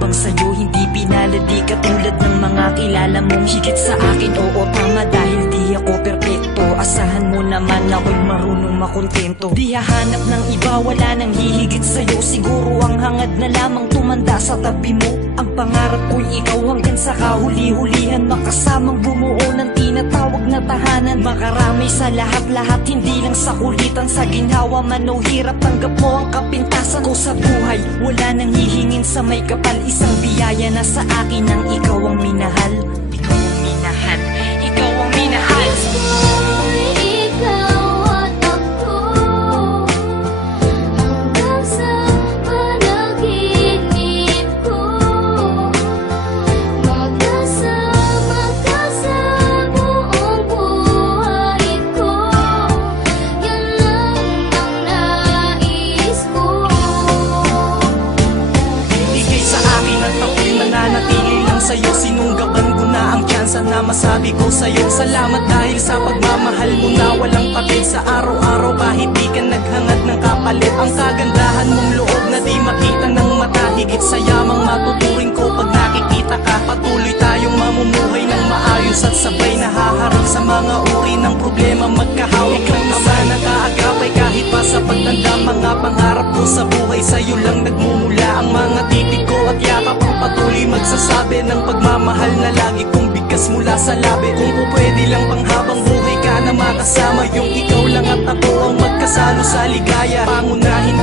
bang sa'yo. Hindi pinalad Di katulad ng mga kilala mong higit sa akin. Oo tama dahil di ako perpekto. Asahan mo naman ako'y marunong makontento. Di hahanap ng iba wala nang hihigit sa'yo. Siguro ang hangad na lamang tumanda sa tabi mo. Ang pangarap ko'y ikaw hanggang sa kahuli-hulihan Makasamang bumuo ng tinatawag na tahanan. Makarami sa lahat-lahat hindi lang sa kulitan. Sa ginhawa man o hirap tanggap mo ang kapintasan ko sa buhay. Wala nang hihingin sa may kapal. Isang biyaya na sa akin ang ikaw ang minahal. Ikaw ang minahal. Ikaw ang minahal masabi ko sa'yo Salamat dahil sa pagmamahal mo na walang patid Sa araw-araw. Kahit di ka naghangad ng kapalit Ang kagandahan mong loob na di makita ng mata. Higit sa yamang matuturing ko pag nakikita ka Patuloy tayong mamumuhay ng maayos at sabay Nahaharap sa mga uri ng problema. Magkahawak ng ama na kaagapay Kahit pa sa pagtanda. Mga pangarap ko sa buhay Sa'yo lang nagmumula. Ang mga titig ko At yakap ang patuloy magsasabi Ng pagmamahal na lagi kong bigkas mula sa labi Kung po pwede lang panghabang buhay ka na makasama. Yung ikaw lang at ako ang magkasalo sa ligaya. Pangunahin